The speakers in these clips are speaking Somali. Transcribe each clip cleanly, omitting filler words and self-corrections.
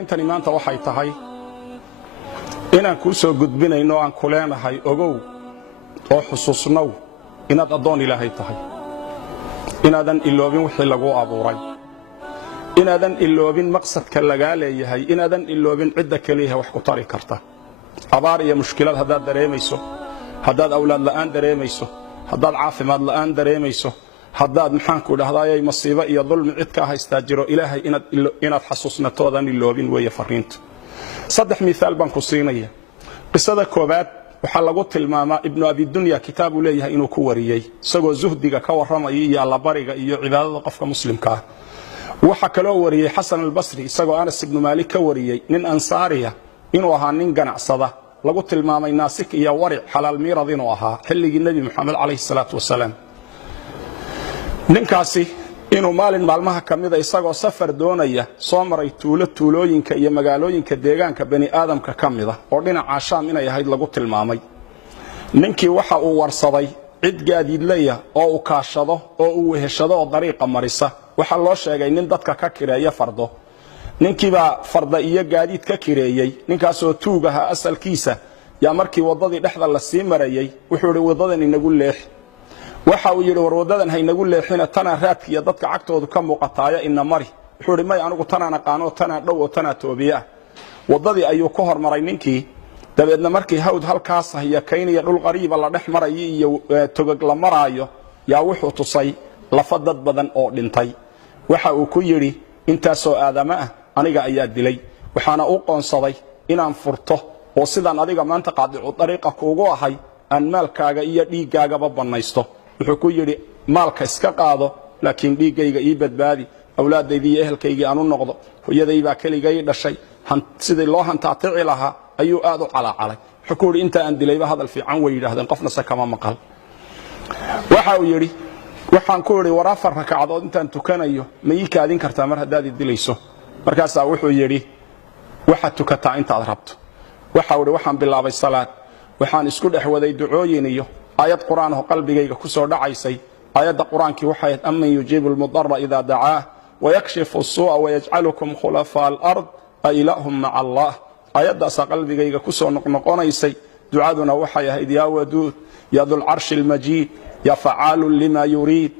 intani maanta waxay tahay inaan ku soo gudbinayno aan ku leenahay ogow oo xusuusnow inaad adoon Ilaahay tahay inaadan iloobin wixii lagu abuuray inaadan iloobin maqsadka laga leeyahay inaadan iloobin cidda kaliya wax ku tari karta abaar iyo mushkilad hadaad dareemayso hadaad awlaad la'aan dareemayso hadaad caafimaad la'aan dareemayso hadaad maxaan ku dhahdayay masiibo iyo dulmi cid ka haysta jiro Ilaahay inaad xasuusnatoodan iloobin way fariinta saddex misaal baan ku siinaya qisada koobaad waxa lagu tilmaamaa ibn abi dunya kitaabu leeyahay inuu ku wariyay isagoo zuhdiga ka waramay iyo alla bariga iyo cibaadada qofka muslimka ah waxa kale oo wariyay Hasan al-Basri isagoo Anas ibn Malik ka wariyay nin ansaariya inuu ahaa nin ganacsada lagu tilmaamay naasik iyo waric xalaal miirad inuu ahaa xilligii nabi Muhammad alayhi salaatu wasalaam ninkaasi inuu maalin maalmaha kamida isagoo safar doonaya soo maray tuulooyinka iyo magaalooyinka deegaanka bani aadamka kamida oo dhinaca Shaam inay ahayd lagu tilmaamay ninkii waxa uu warsaday cid gaadiidlaya oo uu kaashado oo uu weheshado oo dariiqa marisa waxa loo sheegay nin dadka ka kireeya fardo ninkii baa farda iyo gaadiid ka kireeyay ninkaas oo tuugaha asalkiisa yaa markii wadadii dhexda la sii marayay wuxuu yiri wadadan inagu leex waxa uu yiri war wadadan haynagu leexina tana raadkiya dadka cagtoodu ka muuqataaya ina mari wuxuu yiri may anigu tana naqaano tana dhow oo tana toobiya wadadii ayuu ku hormaray ninkii dabeedna markii hawd halkaas ahiya keenaya dhul qariiba la dhex maray iyo togag la maraayo yaa wuxuu tusay lafa dad badan oo dhintay waxa uu ku yiri intaas oo aadama ah aniga ayaa dilay waxaana u qoonsaday inaan furto oo sidaan adiga maanta qaadicu dariiqa kuugu ahay aan maalkaaga iyo dhiigaaga banaysto wuxuu ku yiri maalka iska qaado laakiin dhiigayga ii badbaadi awlaadaydii iyo ehelkayga aanu noqdo hooyaday baa kaligay dhashay sidii loo hantaatici lahaa ayuu aad u calacalay wuxuu ku yiri inta aan dilayba hadal fiican way yiraahdeen qofna kama maqal waxa uu yiri waxaan ku yiri war afar rakacadood intaan tukanayo ma ii kaadin kartaa mar hadaad dilayso markaas wuxuu yiri waxa tukataa inta aad rabto waxa uu yiri waxaan bilaabay salaad waxaan isku dhaxwaday ducooyin iyo ayad quraan oo qalbigayga ku soo dhacaysay ayada quraanki waxay amman yujibul mudarra idha da'aa wa yakshifu as-su'a wa yaj'alukum khulafa al-ard ilahum ma'a Allah ayada qalbigayga ku soo noqnoqonaysay ducaduna waxay ahayd ya wadud ya dhul arsh al-majid ya fa'alu lima yurid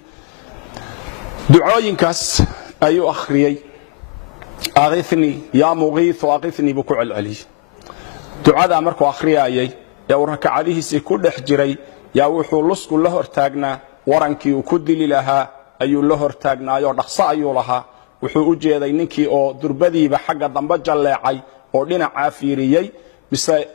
ducooyinkaas ayu akhriyay aghithni ya mughith wa aghithni bi ku'al ali ducada markuu akhriyay ya rakacadihiisa ku dhex jiray yaa wuxuu lusku la hortaagnaa warankii uu ku dili lahaa ayuu la hortaagnaayo dhaqso ayuu lahaa wuxuu u jeeday ninkii oo durbadiiba xagga dambe jaleecay oo dhinaca fiiriyay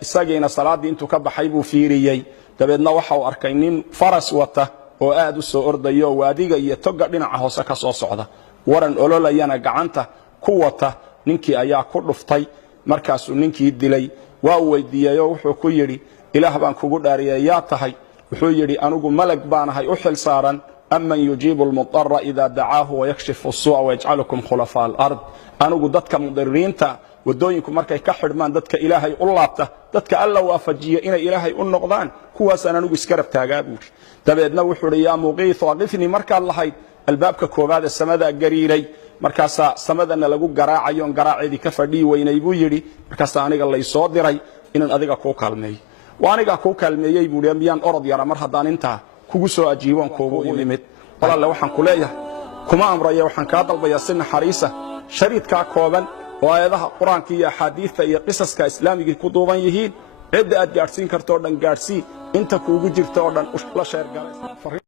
isageena salaadii intuu ka baxay buu fiiriyay dabeedna waxa uu arkay nin faras wata oo aad u soo ordayo waadiga iyo toga dhinaca hoose ka soo socda waran ololayana gacanta ku wata ninkii ayaa ku dhuftay markaas uu ninkii dilay waa weydiiyay oo wuxuu ku yiri ilaah baan kugu dhaariyay yaa tahay wuxuu yiri anigu malag baanahay u xil saaran amman yujibu al-mudarra idha da'aahu wa yakshifu as-su'a wa yaj'alukum khulafa al-ard anigu dadka mudariinta wadooyinku markay ka xidhmaan dadka ilaahay u laabta dadka alla waafajiyo inay ilaahay u noqdaan kuwaas anigu iska rabtaagaa buuri dabeedna wuxuu yiri yaa muqiith waqifni markaad lahayd albaabka koobaad ee samada gariiray markaas samadana lagu garaacayo garaaceedii ka fadhii weynay buu yiri markaas aniga la soo diray inaan adiga ku kaalmeeyo waaniga ku kaalmeeyay buu miyaan orod yara mar hadaan inta kugu soo ajiibon kuugu imid walaal waxaan ku leeyahay kuma amrayo waxaan ka dalbayaa si naxariisa shariidka kooban oo ayadaha quraanka iyo xadiiska iyo qisaska islaamiga ku duuban yihiin cid aad gaarsiin karto dhan gaarsii inta kuugu jirto dhan la sheer galay